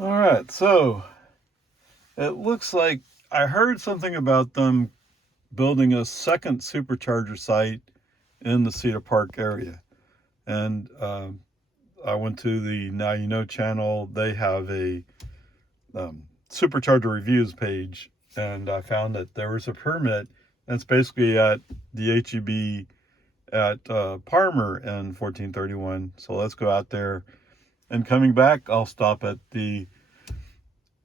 All right, so it looks like I heard something about them building a second supercharger site in the Cedar Park area. And I went to the Now You Know channel. They have a supercharger reviews page, and I found that there was a permit that's basically at the HEB at Parmer in 1431. So let's go out there. And coming back, I'll stop at the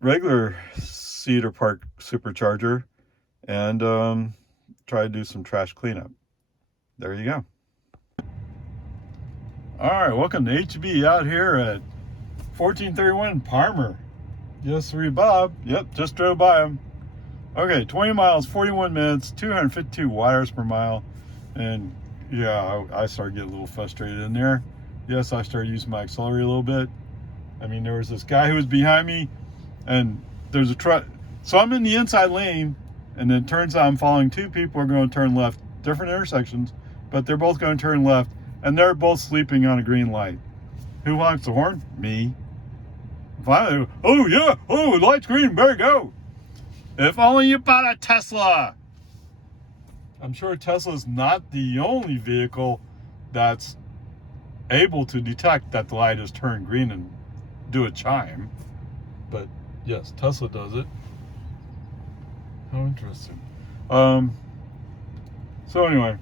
regular Cedar Park supercharger and try to do some trash cleanup. There you go. All right, welcome to HB out here at 1431 Parmer. Yes, sir, Bob. Yep, just drove by him. Okay, 20 miles, 41 minutes, 252 watt-hours per mile. And yeah, I started getting a little frustrated in there. Yes, I started using my accelerator a little bit. I mean, there was this guy who was behind me, and there's a truck. So I'm in the inside lane, and then it turns out I'm following two people who are going to turn left, different intersections, but they're both going to turn left, and they're both sleeping on a green light. Who honks the horn? Me. Finally, oh yeah, oh, light's green, better go. If only you bought a Tesla. I'm sure Tesla's not the only vehicle that's able to detect that the light has turned green and do a chime. But yes, Tesla does it. How interesting. So anyway,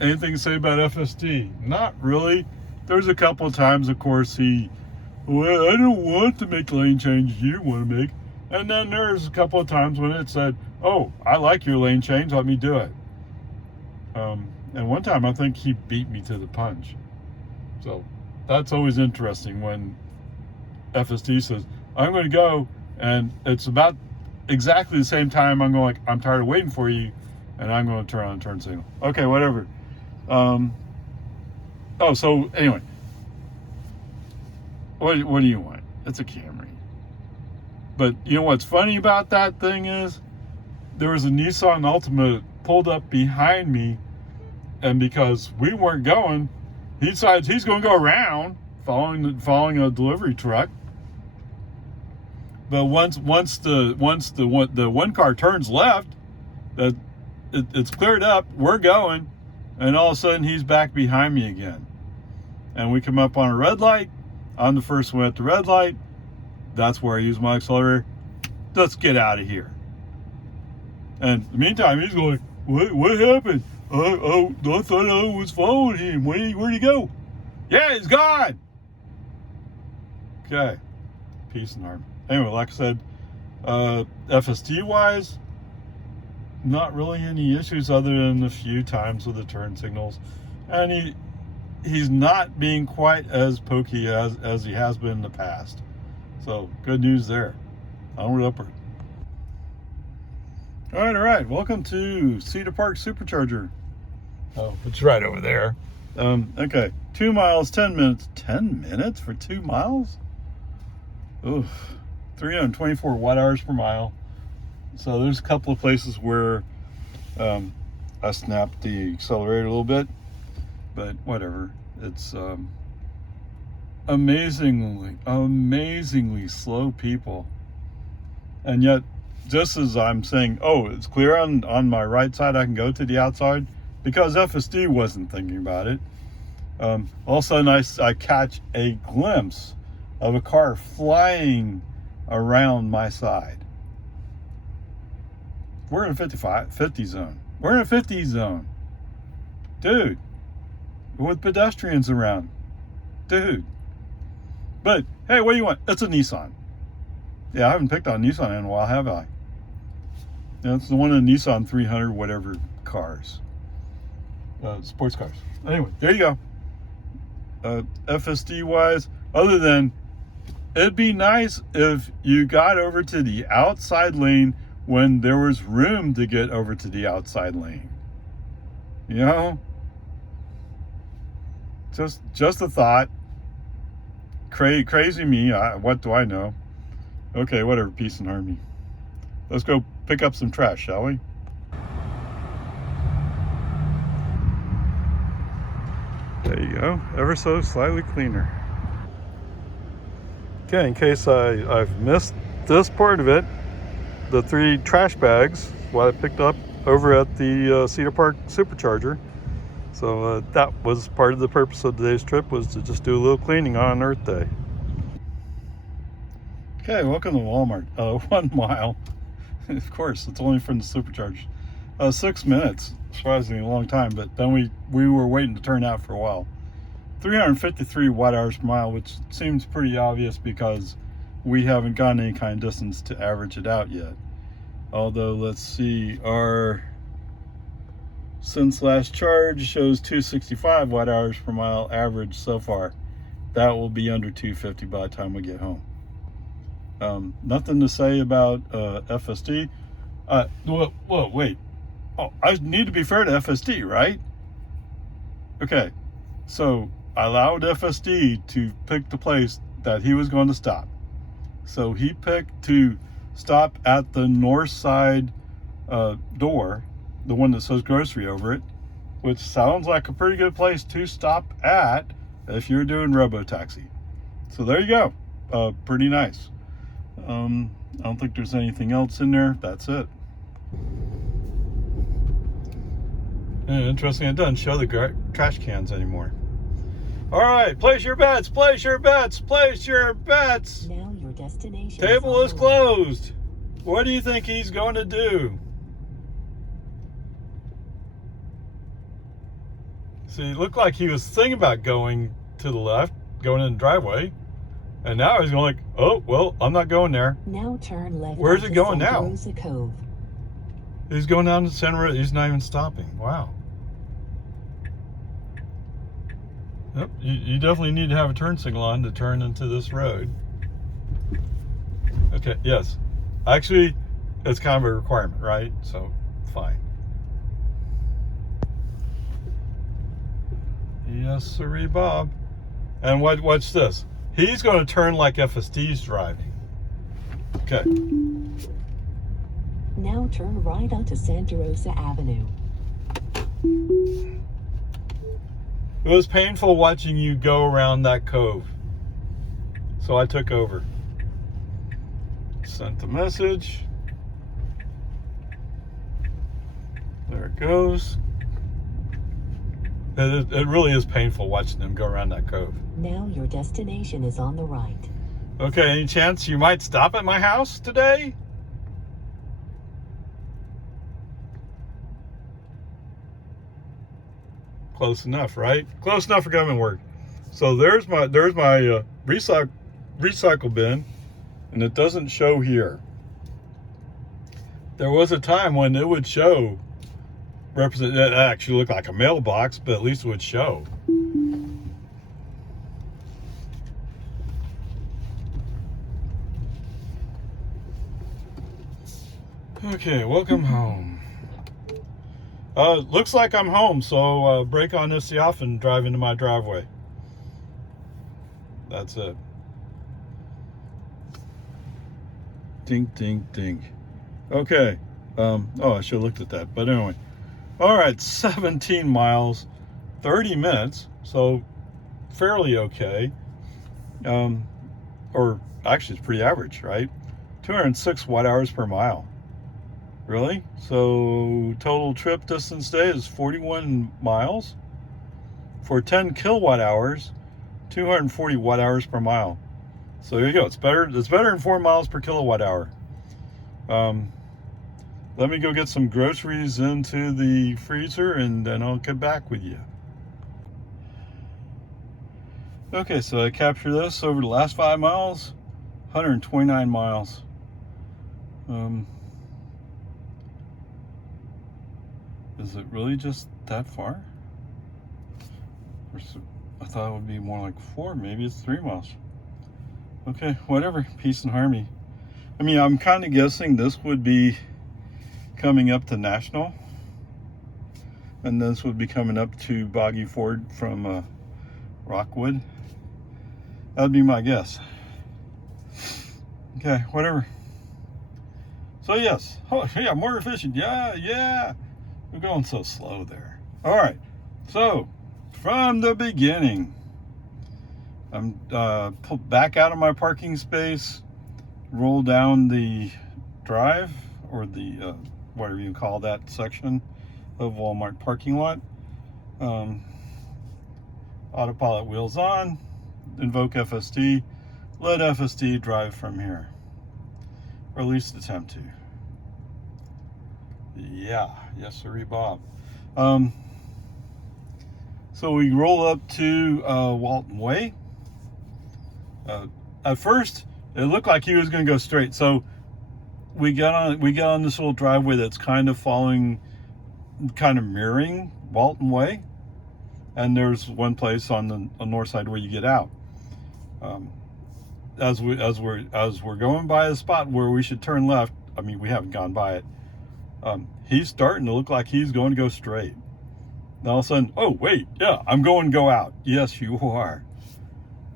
anything to say about FSD? Not really. There's a couple of times, of course, well, I don't want to make lane changes you want to make. And then there's a couple of times when it said, oh, I like your lane change, let me do it. And one time I think he beat me to the punch. So that's always interesting when FSD says, I'm going to go, and it's about exactly the same time I'm going, like, I'm tired of waiting for you, and I'm going to turn on the turn signal. Okay, whatever. So anyway, what do you want? It's a Camry. But you know what's funny about that thing is, there was a Nissan Altima pulled up behind me, and because we weren't going, he decides he's going to go around following a delivery truck. But once the one car turns left, it's cleared up. We're going, and all of a sudden he's back behind me again. And we come up on a red light. I'm the first one at the red light. That's where I use my accelerator. Let's get out of here. And in the meantime, he's going, what happened? I thought I was following him. Where'd he go? Yeah, he's gone. Okay. Peace and harmony. Anyway, like I said, FSD wise, not really any issues other than a few times with the turn signals. And he's not being quite as pokey as he has been in the past. So good news there. Onward, upward. All right. Welcome to Cedar Park Supercharger. Oh, it's right over there. Okay, 2 miles, 10 minutes. 10 minutes for 2 miles? Oof. 324 watt-hours per mile. So there's a couple of places where I snapped the accelerator a little bit, but whatever. It's amazingly slow people. And yet, just as I'm saying, oh, it's clear on my right side, I can go to the outside, because FSD wasn't thinking about it. All of a sudden, I catch a glimpse of a car flying around my side. We're in a 50 zone. We're in a 50 zone. Dude, with pedestrians around. Dude. But, hey, what do you want? It's a Nissan. Yeah, I haven't picked on Nissan in a while, have I? Yeah, it's the one of the Nissan 300 whatever cars. Sports cars. Anyway, there you go. FSD wise, other than, it'd be nice if you got over to the outside lane when there was room to get over to the outside lane. You know? Just a thought. Crazy me. What do I know? Okay, whatever. Peace and harmony. Let's go pick up some trash, shall we? There you go. Ever so slightly cleaner. Okay, in case I've missed this part of it, the 3 trash bags, what I picked up over at the Cedar Park Supercharger. So that was part of the purpose of today's trip, was to just do a little cleaning on Earth Day. Okay, welcome to Walmart. 1 mile. Of course, it's only from the supercharger. 6 minutes, surprisingly a long time, but then we were waiting to turn out for a while. 353 watt hours per mile, which seems pretty obvious because we haven't gotten any kind of distance to average it out yet. Although, let's see, our since last charge shows 265 watt hours per mile average so far. That will be under 250 by the time we get home. Nothing to say about FSD. Whoa, wait. Oh, I need to be fair to FSD, right? Okay, so I allowed FSD to pick the place that he was going to stop. So he picked to stop at the north side door, the one that says grocery over it, which sounds like a pretty good place to stop at if you're doing Robo taxi. So there you go. Pretty nice. I don't think there's anything else in there. That's it. And interesting, it doesn't show the trash cans anymore. All right, place your bets, place your bets, place your bets. Now your destination. Table is closed. What do you think he's going to do? See, it looked like he was thinking about going to the left, going in the driveway. And now he's going like, oh, well, I'm not going there. Now turn left. Where's it going now? Rosa Cove. He's going down the center road. He's not even stopping. Wow. Yep, you definitely need to have a turn signal on to turn into this road. Okay, yes. Actually, it's kind of a requirement, right? So, fine. Yes, sirree, Bob. And watch this. He's going to turn like FSD's driving. Okay. Now turn right onto Santa Rosa Avenue. It was painful watching you go around that cove. So I took over. Sent the message. There it goes. It really is painful watching them go around that cove. Now your destination is on the right. Okay, any chance you might stop at my house today? Close enough, right? Close enough for government work. So there's my recycle bin, and it doesn't show here. There was a time when it would show it actually looked like a mailbox, but at least it would show. Okay, welcome home. Looks like I'm home, so brake on this off and drive into my driveway. That's it. Ding, ding, ding. Okay. Oh, I should have looked at that. But anyway. All right, 17 miles, 30 minutes. So fairly okay. Or actually, it's pretty average, right? 206 watt hours per mile. Really? So total trip distance today is 41 miles for 10 kilowatt hours, 240 watt hours per mile. So there you go. It's better than 4 miles per kilowatt hour. Let me go get some groceries into the freezer and then I'll get back with you. Okay, so I captured this over the last 5 miles, 129 miles. Is it really just that far? I thought it would be more like 4, maybe it's 3 miles. Okay, whatever, peace and harmony. I mean, I'm kind of guessing this would be coming up to National, and this would be coming up to Boggy Ford from Rockwood. That'd be my guess. Okay, whatever. So yes, oh yeah, more efficient. Yeah. We're going so slow there. All right, so from the beginning, I'm pulled back out of my parking space, roll down the drive, or the whatever you call that section of Walmart parking lot. Autopilot wheels on, invoke FSD, let FSD drive from here, or at least attempt to. Yeah, yes sir, Bob. So we roll up to Walton Way. At first, it looked like he was going to go straight. So we got on this little driveway that's kind of mirroring Walton Way, and there's one place on the north side where you get out. As we're going by a spot where we should turn left, I mean, we haven't gone by it. He's starting to look like he's going to go straight. And all of a sudden, oh wait, yeah, I'm going to go out. Yes, you are.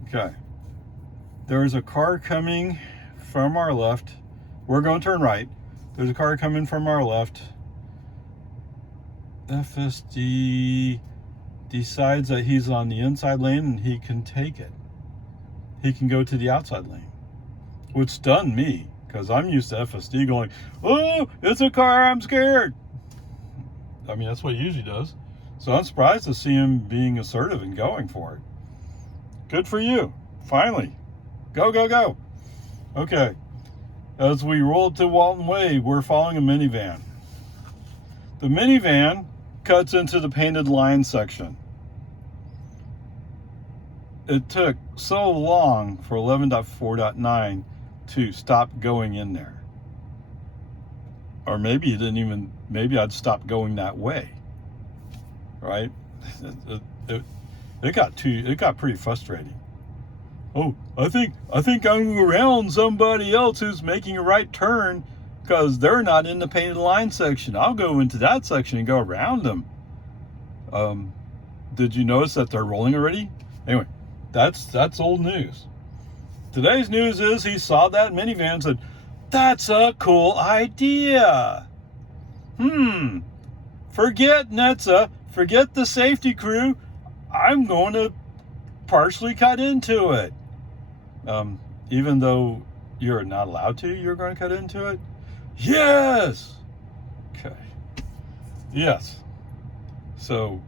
Okay. There's a car coming from our left. We're going to turn right. There's a car coming from our left. FSD decides that he's on the inside lane and he can take it. He can go to the outside lane, which stunned me because I'm used to FSD going, oh, it's a car, I'm scared. I mean, that's what he usually does. So I'm surprised to see him being assertive and going for it. Good for you. Finally. Go, go, go. Okay. As we roll to Walton Way, we're following a minivan. The minivan cuts into the painted line section. It took so long for 11.4.9 to stop going in there. Or maybe maybe I'd stop going that way. Right? It got pretty frustrating. Oh, I think I'm around somebody else who's making a right turn because they're not in the painted line section. I'll go into that section and go around them. Did you notice that they're rolling already? Anyway, that's old news. Today's news is he saw that minivan and said, that's a cool idea. Forget NHTSA, forget the safety crew. I'm going to partially cut into it. Even though you're not allowed to, you're going to cut into it? Yes! Okay. Yes. So,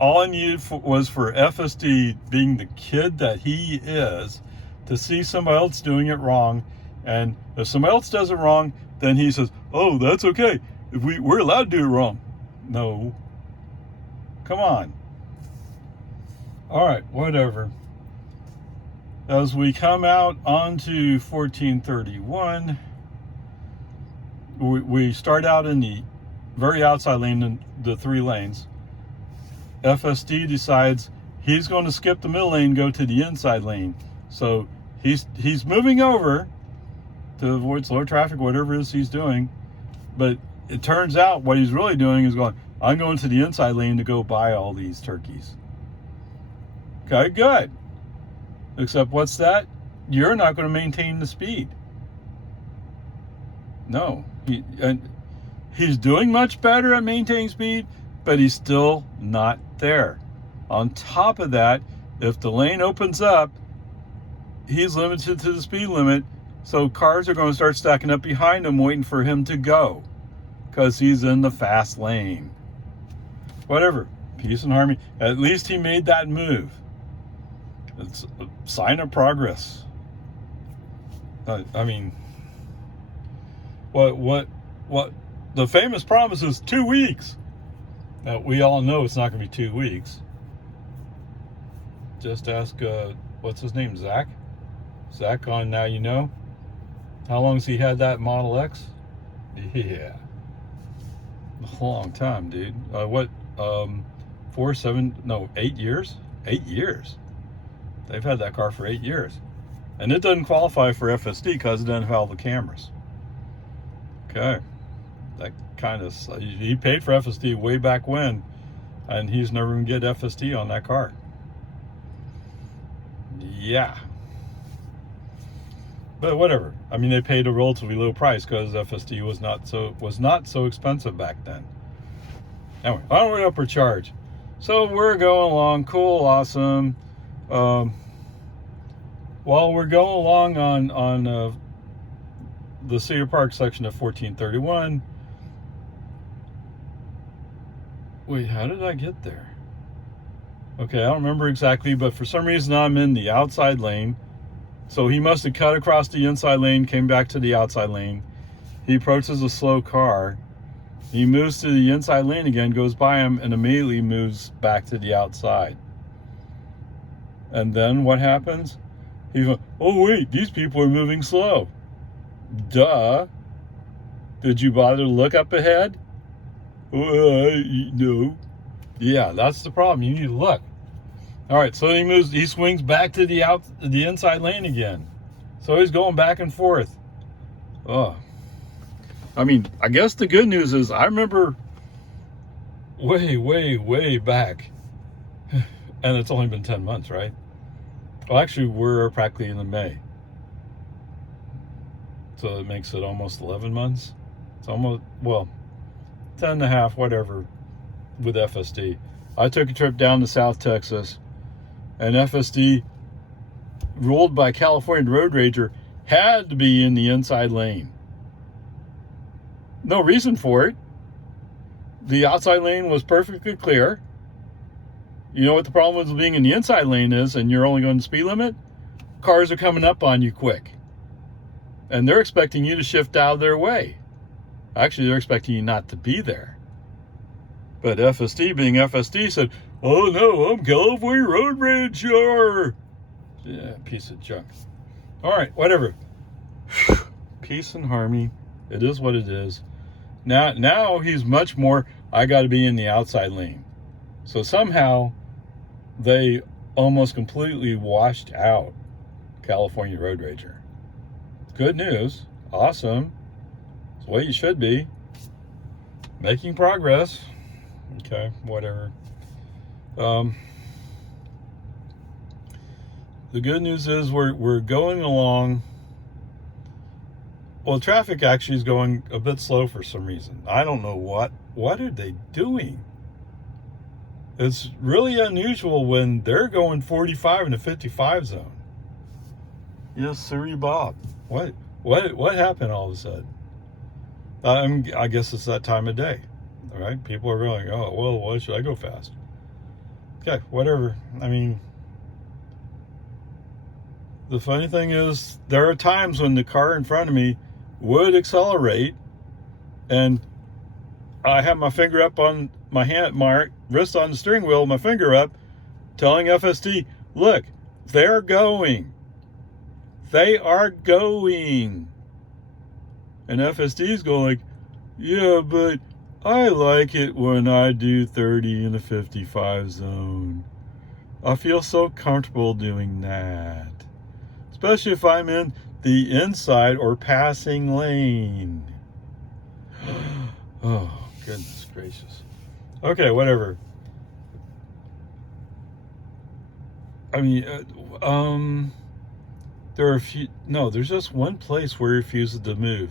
all I needed was for FSD, being the kid that he is, to see somebody else doing it wrong. And if somebody else does it wrong, then he says, oh, that's okay. If we're allowed to do it wrong. No. Come on. All right, whatever. As we come out onto 1431, we start out in the very outside lane, in the 3 lanes. FSD decides he's going to skip the middle lane, go to the inside lane. So he's moving over to avoid slow traffic, whatever it is he's doing. But it turns out what he's really doing is going, I'm going to the inside lane to go buy all these turkeys. Okay, good. Except what's that? You're not going to maintain the speed. No. He's doing much better at maintaining speed, but he's still not there. On top of that, if the lane opens up, he's limited to the speed limit, so cars are going to start stacking up behind him waiting for him to go because he's in the fast lane. Whatever. Peace and harmony. At least he made that move. It's a sign of progress. I mean, what the famous promise is 2 weeks. Now, we all know it's not going to be 2 weeks. Just ask, what's his name, Zach? Zach on Now You Know. How long has he had that Model X? Yeah. A long time, dude. 8 years? 8 years. They've had that car for 8 years. And it doesn't qualify for FSD because it doesn't have all the cameras. Okay. That kind of... He paid for FSD way back when, and he's never going to get FSD on that car. Yeah. But whatever. I mean, they paid a relatively low price because FSD was not so expensive back then. Anyway, onward, upward charge. So we're going along, cool, awesome. while we're going along on the Cedar Park section of 1431. Wait, how did I get there? Okay, I don't remember exactly, but for some reason I'm in the outside lane. So he must have cut across the inside lane, came back to the outside lane. He approaches a slow car. He moves to the inside lane again, goes by him, and immediately moves back to the outside. And then what happens? He's like, oh wait, these people are moving slow. Duh. Did you bother to look up ahead? No. Yeah, that's the problem. You need to look. All right, so he swings back to the inside lane again. So he's going back and forth. Oh. I mean, I guess the good news is I remember way back, and it's only been 10 months, right? Well, actually, we're practically in the May. So it makes it almost 11 months. It's almost, well, 10 and a half, whatever, with FSD. I took a trip down to South Texas, and FSD, ruled by California Road Rager, had to be in the inside lane. No reason for it. The outside lane was perfectly clear. You know what the problem with being in the inside lane is, and you're only going to speed limit? Cars are coming up on you quick. And they're expecting you to shift out of their way. Actually, they're expecting you not to be there. But FSD, being FSD, said, oh no, I'm California Road Ranger. Yeah, piece of junk. All right, whatever. Peace and harmony. It is what it is. Now he's much more, I got to be in the outside lane. So somehow they almost completely washed out California Road Rager. Good news. Awesome. It's the way you should be. Making progress. Okay, whatever. The good news is we're going along. Well, traffic actually is going a bit slow for some reason. I don't know what. What are they doing? It's really unusual when they're going 45 in a 55 zone. Yes, sirree, Bob. What happened all of a sudden? I guess it's that time of day. All right, people are going, oh, well, why should I go fast? Okay, whatever. I mean, the funny thing is, there are times when the car in front of me would accelerate, and I have my finger up on my hand, my wrist on the steering wheel, my finger up, telling FSD, look, they're going. They are going. And FSD's going like, yeah, but I like it when I do 30 in a 55 zone. I feel so comfortable doing that. Especially if I'm in the inside or passing lane. Oh, goodness gracious. Okay, whatever. I mean, there are a few, no, there's just one place where he refuses to move.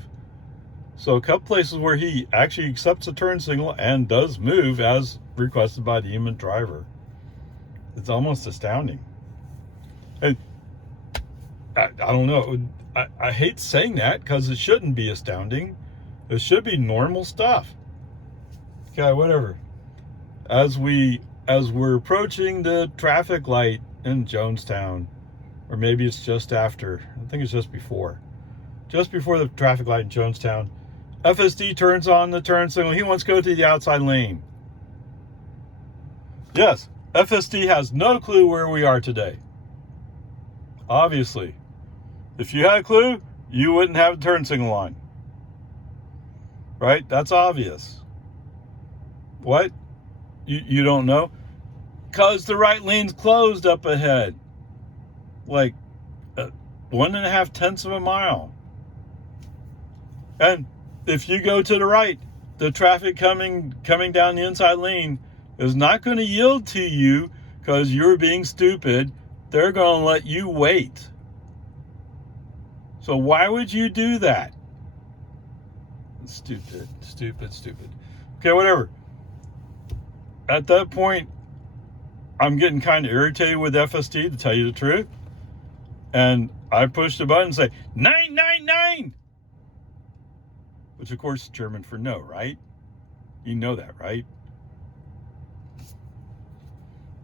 So a couple places where he actually accepts a turn signal and does move as requested by the human driver. It's almost astounding. And I don't know. I hate saying that because it shouldn't be astounding. It should be normal stuff. Okay, whatever. As we're approaching the traffic light in Jonestown, or maybe it's just after. I think it's just before. Just before the traffic light in Jonestown, FSD turns on the turn signal. He wants to go to the outside lane. Yes, FSD has no clue where we are today. Obviously. If you had a clue, you wouldn't have a turn signal on. Right? That's obvious. What? You don't know? Because the right lane's closed up ahead. Like 1.5 tenths of a mile. And if you go to the right, the traffic coming down the inside lane is not going to yield to you because you're being stupid. They're going to let you wait. So why would you do that? Stupid. Okay, whatever. At that point, I'm getting kind of irritated with FSD, to tell you the truth. And I push the button and say, 999! Which, of course, is German for no, right? You know that, right?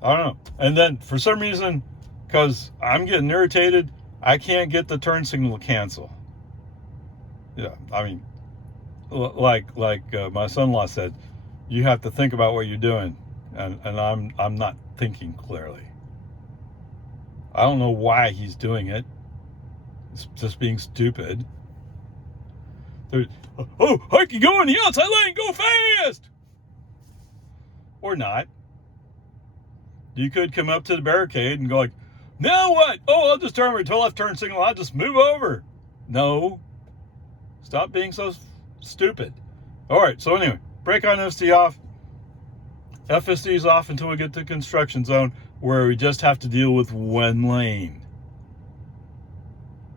I don't know. And then, for some reason, because I'm getting irritated, I can't get the turn signal to cancel. Yeah, I mean, like my son-in-law said, you have to think about what you're doing, and I'm not thinking clearly. I don't know why he's doing it. It's just being stupid. Oh, I can go in the outside lane, go fast! Or not. You could come up to the barricade and go like, now what? Oh, I'll just turn to left turn signal. I'll just move over. No. Stop being so stupid. All right, so anyway, brake on FSD off. FSD is off until we get to the construction zone where we just have to deal with one lane.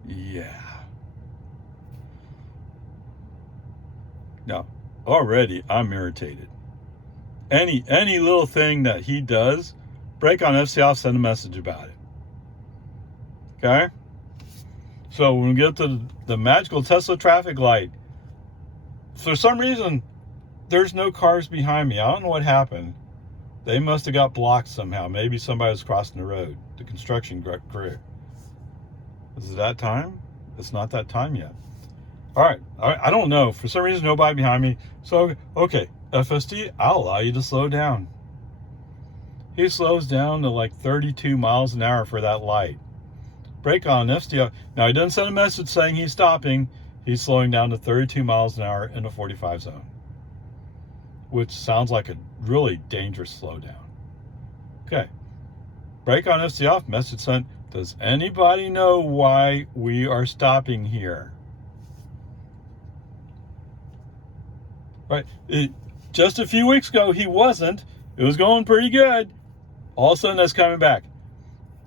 Yeah. Now, already I'm irritated. Any little thing that he does, brake on FSD off, send a message about it. Okay? So when we get to the magical Tesla traffic light, for some reason, there's no cars behind me. I don't know what happened. They must have got blocked somehow. Maybe somebody was crossing the road, the construction crew. Is it that time? It's not that time yet. All right. I don't know. For some reason, nobody behind me. So, okay, FSD, I'll allow you to slow down. He slows down to like 32 miles an hour for that light. Brake on FSD. Now, he doesn't send a message saying he's stopping. He's slowing down to 32 miles an hour in a 45 zone, which sounds like a really dangerous slowdown. Okay. Brake on FSD off. Message sent. Does anybody know why we are stopping here? Right. Just a few weeks ago, he wasn't. It was going pretty good. All of a sudden, that's coming back.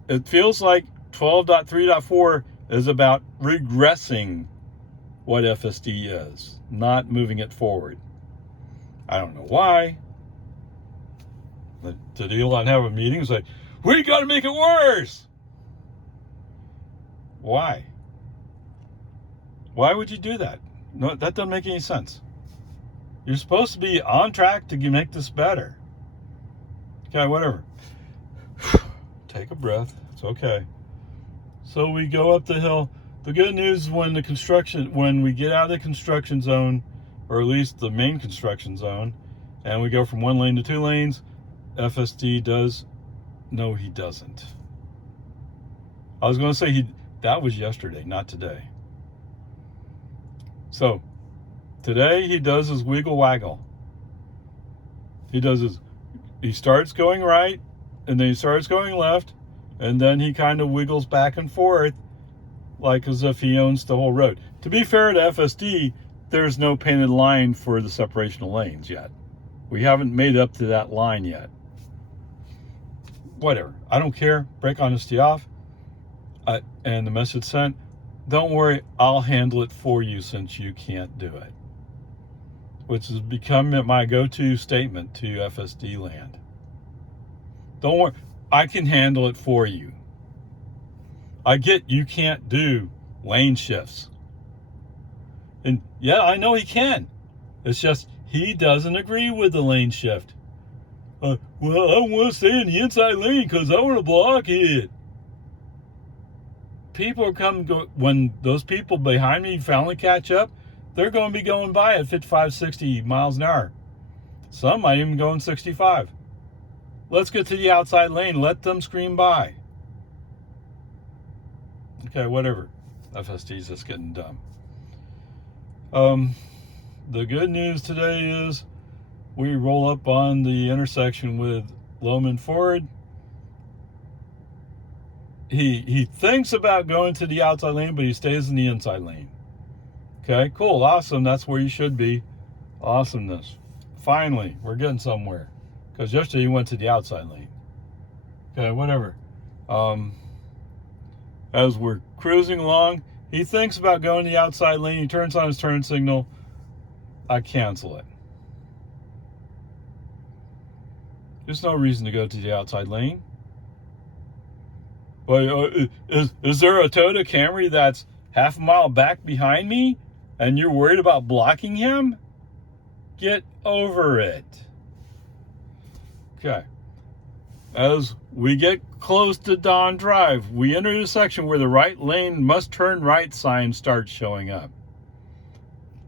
It feels like 12.3.4 is about regressing what FSD is, not moving it forward. I don't know why. Did Elon have a meeting and say, we got to make it worse? Why? Why would you do that? No, that doesn't make any sense. You're supposed to be on track to make this better. Okay, whatever. Take a breath. It's okay. So we go up the hill. The good news is when we get out of the construction zone, or at least the main construction zone, and we go from one lane to two lanes, FSD does. No, he doesn't. I was going to say that was yesterday, not today. So today he does his wiggle waggle. He starts going right, and then he starts going left, and then he kind of wiggles back and forth like as if he owns the whole road. To be fair to FSD, there's no painted line for the separation of lanes yet. We haven't made up to that line yet. Whatever. I don't care. Brake on FSD off. And the message sent, don't worry, I'll handle it for you since you can't do it. Which has become my go-to statement to FSD land. Don't worry, I can handle it for you. I get you can't do lane shifts. And yeah, I know he can. It's just he doesn't agree with the lane shift. Well, I want to stay in the inside lane because I want to block it. People are when those people behind me finally catch up, they're going to be going by at 55, 60 miles an hour. Some might even go in 65. Let's get to the outside lane. Let them scream by. Okay, whatever. FSD's just getting dumb. The good news today is we roll up on the intersection with Loman Ford. He thinks about going to the outside lane, but he stays in the inside lane. Okay, cool, awesome. That's where you should be. Awesomeness. Finally, we're getting somewhere. Because yesterday you went to the outside lane. Okay, whatever. As we're cruising along, he thinks about going to the outside lane. He turns on his turn signal. I cancel it. There's no reason to go to the outside lane. Well, is there a Toyota Camry that's half a mile back behind me and you're worried about blocking him? Get over it. Okay. As we get close to Don Drive, we enter the section where the right lane must turn right sign starts showing up.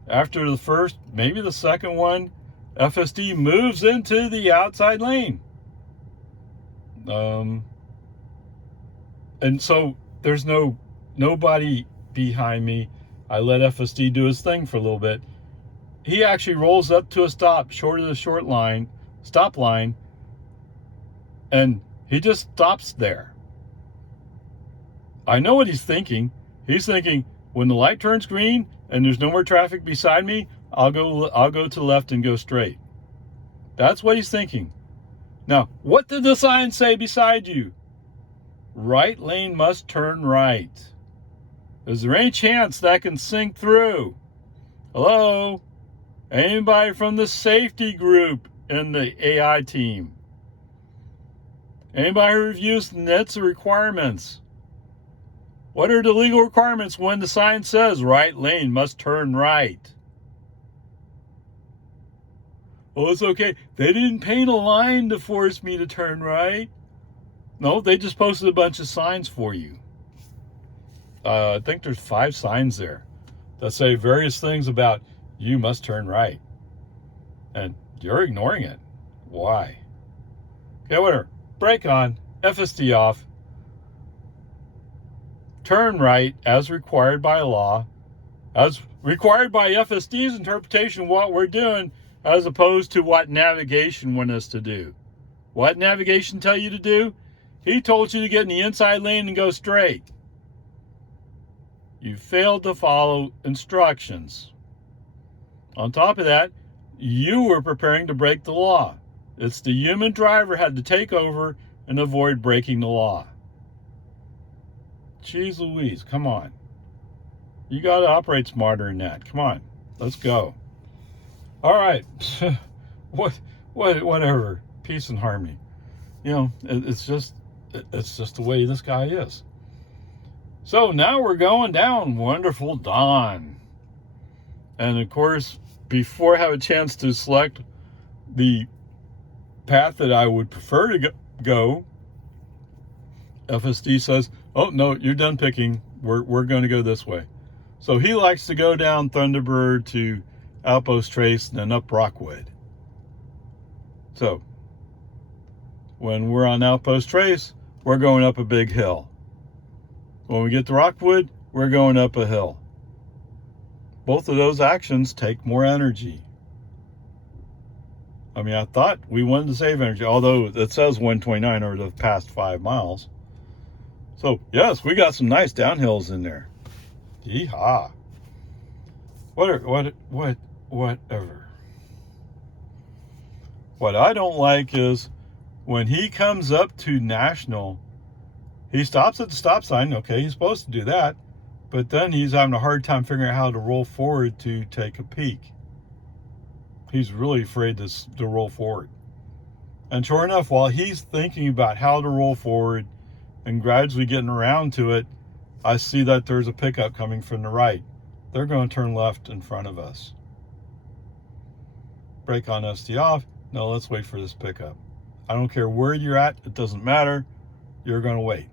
After the first, maybe the second one, FSD moves into the outside lane. And so there's nobody behind me. I let FSD do his thing for a little bit. He actually rolls up to a stop short of the stop line, and he just stops there. I know what he's thinking. He's thinking, when the light turns green and there's no more traffic beside me, I'll go to the left and go straight. That's what he's thinking. Now, what did the sign say beside you? Right lane must turn right. Is there any chance that can sink through? Hello? Anybody from the safety group in the AI team? Anybody who reviews NHTSA requirements? What are the legal requirements when the sign says right lane must turn right? Oh, it's okay. They didn't paint a line to force me to turn right. No, they just posted a bunch of signs for you. I think there's 5 signs there that say various things about you must turn right. And you're ignoring it. Why? Okay, whatever. Brake on, FSD off. Turn right as required by law. As required by FSD's interpretation of what we're doing, as opposed to what navigation wanted us to do. What navigation tell you to do? He told you to get in the inside lane and go straight. You failed to follow instructions. On top of that, you were preparing to break the law. It's the human driver had to take over and avoid breaking the law. Jeez Louise, come on. You got to operate smarter than that. Come on, let's go. All right, whatever. Peace and harmony. You know, it's just the way this guy is. So now we're going down Wonderful Dawn. And of course, before I have a chance to select the path that I would prefer to go, FSD says, oh, no, you're done picking. We're going to go this way. So he likes to go down Thunderbird to Outpost Trace and then up Rockwood. So when we're on Outpost Trace, we're going up a big hill. When we get to Rockwood, we're going up a hill. Both of those actions take more energy. I mean, I thought we wanted to save energy, although it says 129 over the past 5 miles. So, yes, we got some nice downhills in there. Yeehaw. Whatever. What I don't like is when he comes up to National, he stops at the stop sign. Okay, he's supposed to do that. But then he's having a hard time figuring out how to roll forward to take a peek. He's really afraid to roll forward. And sure enough, while he's thinking about how to roll forward and gradually getting around to it, I see that there's a pickup coming from the right. They're going to turn left in front of us. Brake on, SD off. No, let's wait for this pickup. I don't care where you're at. It doesn't matter. You're going to wait.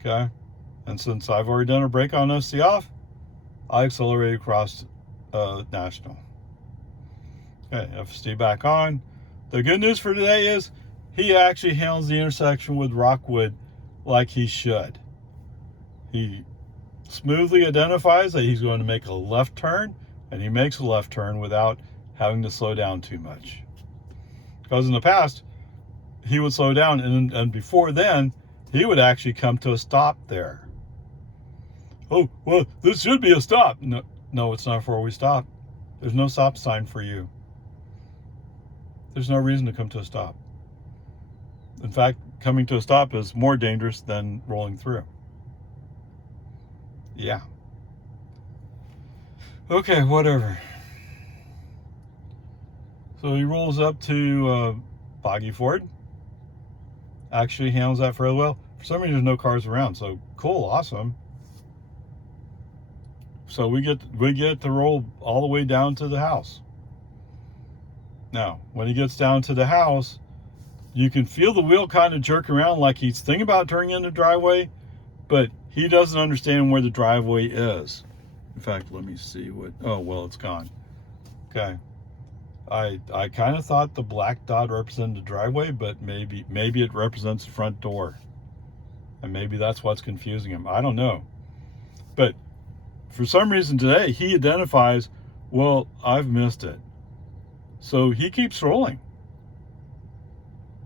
Okay? And since I've already done a brake on SD off, I accelerate across National. Okay, FSD back on. The good news for today is he actually handles the intersection with Rockwood like he should. He smoothly identifies that he's going to make a left turn, and he makes a left turn without having to slow down too much. Because in the past, he would slow down, and before then, he would actually come to a stop there. Oh, well, this should be a stop. No, it's not before we stop. There's no stop sign for you. There's no reason to come to a stop. In fact, coming to a stop is more dangerous than rolling through. Yeah. Okay, whatever. So he rolls up to Boggy Ford. actually handles that fairly well. For some reason, there's no cars around, so cool, awesome. So we get to roll all the way down to the house. Now, when he gets down to the house, you can feel the wheel kind of jerk around like he's thinking about turning in the driveway, but he doesn't understand where the driveway is. In fact, let me see what, oh, well, it's gone. Okay. I kind of thought the black dot represented the driveway, but maybe it represents the front door. And maybe that's what's confusing him. I don't know. But for some reason today, he identifies, well, I've missed it. So he keeps rolling.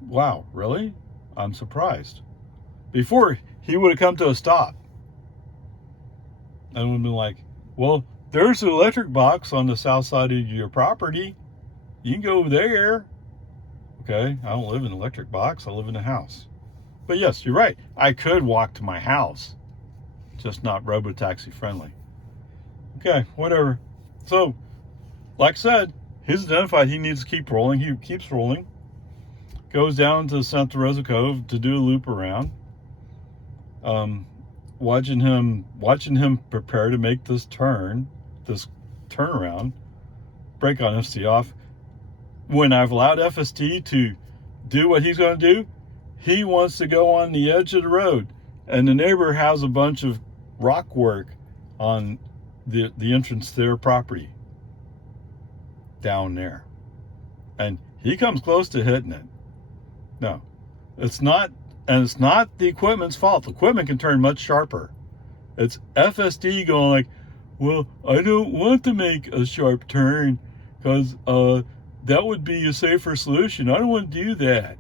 Wow, really? I'm surprised. Before, he would have come to a stop. And would have been like, well, there's an electric box on the south side of your property. You can go there. Okay, I don't live in an electric box. I live in a house. But yes, you're right. I could walk to my house. Just not robo-taxi friendly. Okay, whatever. So, like I said, he's identified he needs to keep rolling. He keeps rolling. Goes down to Santa Rosa Cove to do a loop around. Watching him prepare to make this turnaround, brake on FSD off. When I've allowed FSD to do what he's going to do, he wants to go on the edge of the road, and the neighbor has a bunch of rock work on the entrance to their property down there, and he comes close to hitting it. No, it's not, and it's not the equipment's fault. The equipment can turn much sharper. It's FSD going like, well, I don't want to make a sharp turn because that would be a safer solution. I don't want to do that.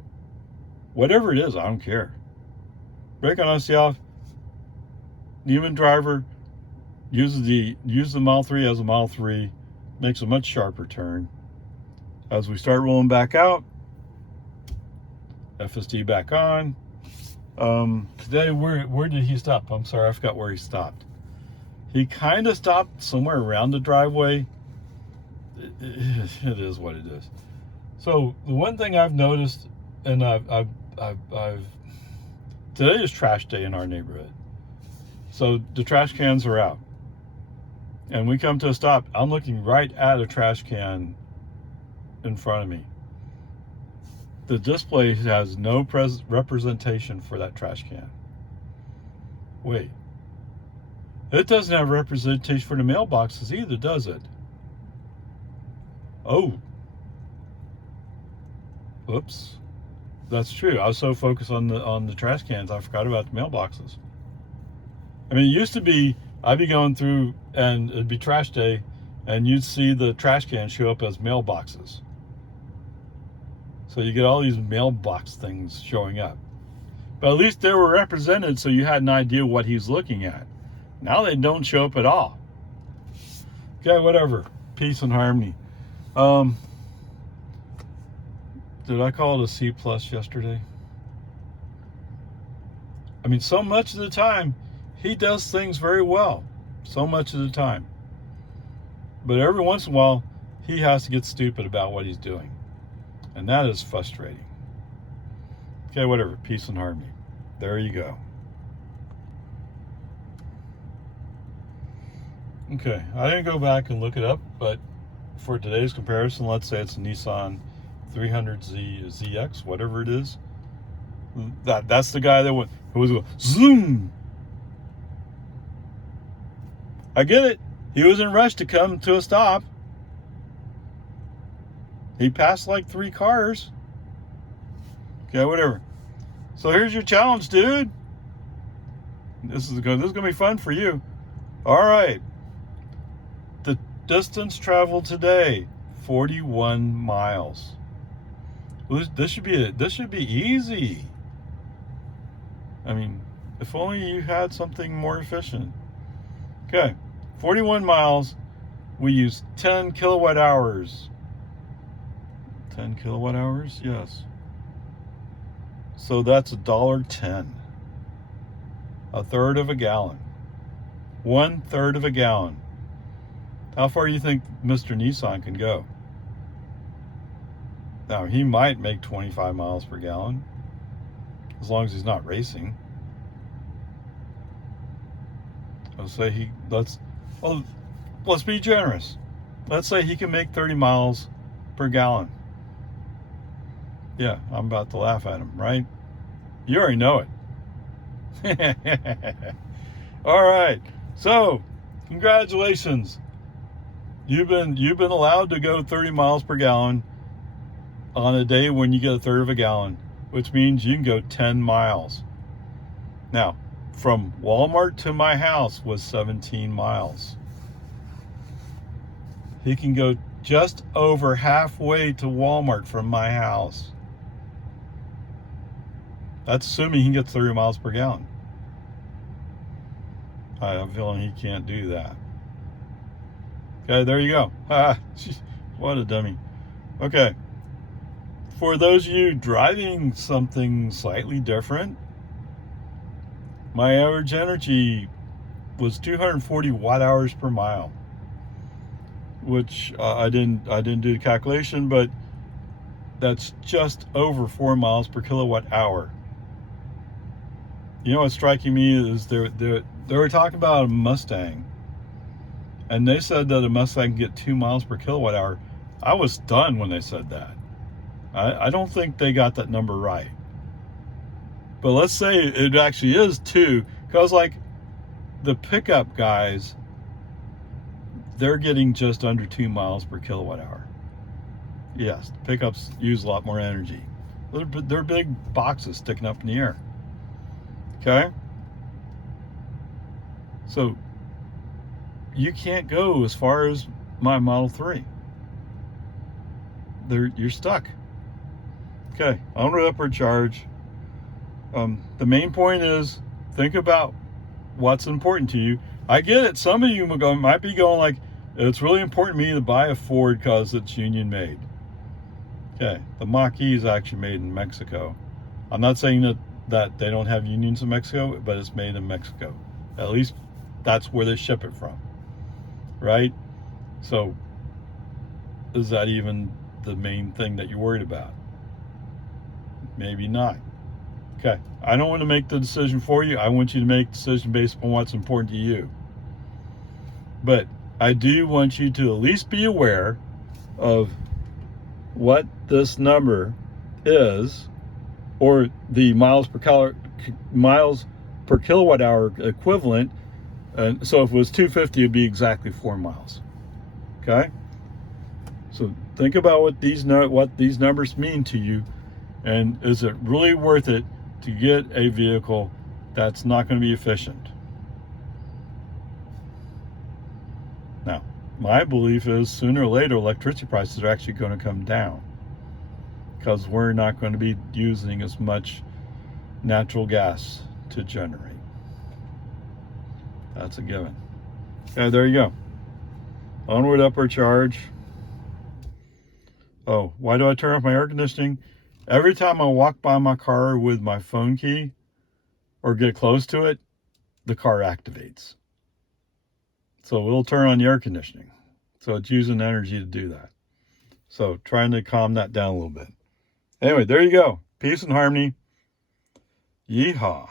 Whatever it is, I don't care. Brake on FSD off. Human driver uses the Model 3 as a Model 3, makes a much sharper turn. As we start rolling back out, FSD back on. Today, where did he stop? I'm sorry, I forgot where he stopped. He kind of stopped somewhere around the driveway. It is what it is. So the one thing I've noticed, and I've today is trash day in our neighborhood. So the trash cans are out, and we come to a stop. I'm looking right at a trash can in front of me. The display has no representation for that trash can. Wait. It doesn't have representation for the mailboxes either, does it? Oh. Oops. That's true. I was so focused on the trash cans, I forgot about the mailboxes. I mean, it used to be, I'd be going through and it'd be trash day, and you'd see the trash cans show up as mailboxes. So you get all these mailbox things showing up. But at least they were represented so you had an idea what he's looking at. Now they don't show up at all. Okay, whatever. Peace and harmony. Did I call it a C+ yesterday? I mean, so much of the time, he does things very well. So much of the time. But every once in a while, he has to get stupid about what he's doing. And that is frustrating. Okay, whatever. Peace and harmony. There you go. Okay, I didn't go back and look it up, but for today's comparison, let's say it's a Nissan 300Z ZX, whatever it is. That's the guy that who was going zoom. I get it. He was in a rush to come to a stop. He passed like 3 cars. Okay, whatever. So here's your challenge, dude. This is gonna be fun for you. All right. The distance traveled today, 41 miles. This should be easy. I mean, if only you had something more efficient. Okay, 41 miles. We used 10 kilowatt hours. 10 kilowatt hours? Yes. So that's $1.10. A third of a gallon. 1/3 of a gallon. How far do you think Mr. Nissan can go? Now, he might make 25 miles per gallon. as long as he's not racing. Let's say let's be generous. Let's say he can make 30 miles per gallon. Yeah, I'm about to laugh at him, right? You already know it. All right. So, congratulations. You've been allowed to go 30 miles per gallon on a day when you get a third of a gallon, which means you can go 10 miles. Now, from Walmart to my house was 17 miles. He can go just over halfway to Walmart from my house. That's assuming he gets 30 miles per gallon. I have a feeling he can't do that. Okay, there you go. What a dummy. Okay. For those of you driving something slightly different, my average energy was 240 watt hours per mile, which I didn't do the calculation, but that's just over 4 miles per kilowatt hour. You know what's striking me is they were talking about a Mustang, and they said that a Mustang can get 2 miles per kilowatt hour. I was stunned when they said that. I don't think they got that number right. But let's say it actually is 2, because like the pickup guys, they're getting just under 2 miles per kilowatt hour. Yes, the pickups use a lot more energy. They're big boxes sticking up in the air. Okay? So you can't go as far as my Model 3. You're stuck. Okay, onward, upward charge. The main point is, think about what's important to you. I get it. Some of you might be going like, it's really important to me to buy a Ford because it's union made. Okay, the Mach-E is actually made in Mexico. I'm not saying that they don't have unions in Mexico, but it's made in Mexico. At least that's where they ship it from, right? So is that even the main thing that you're worried about? Maybe not. Okay, I don't want to make the decision for you. I want you to make the decision based upon what's important to you. But I do want you to at least be aware of what this number is, or the miles per kilowatt hour equivalent. And so if it was 250, it'd be exactly 4 miles. Okay? So think about what these numbers mean to you, and is it really worth it to get a vehicle that's not going to be efficient? Now, my belief is sooner or later electricity prices are actually going to come down, because we're not going to be using as much natural gas to generate. That's a given. Okay, there you go. Onward, upward charge. Oh, why do I turn off my air conditioning? Every time I walk by my car with my phone key or get close to it, the car activates. So it'll turn on the air conditioning. So it's using energy to do that. So trying to calm that down a little bit. Anyway, there you go. Peace and harmony. Yeehaw.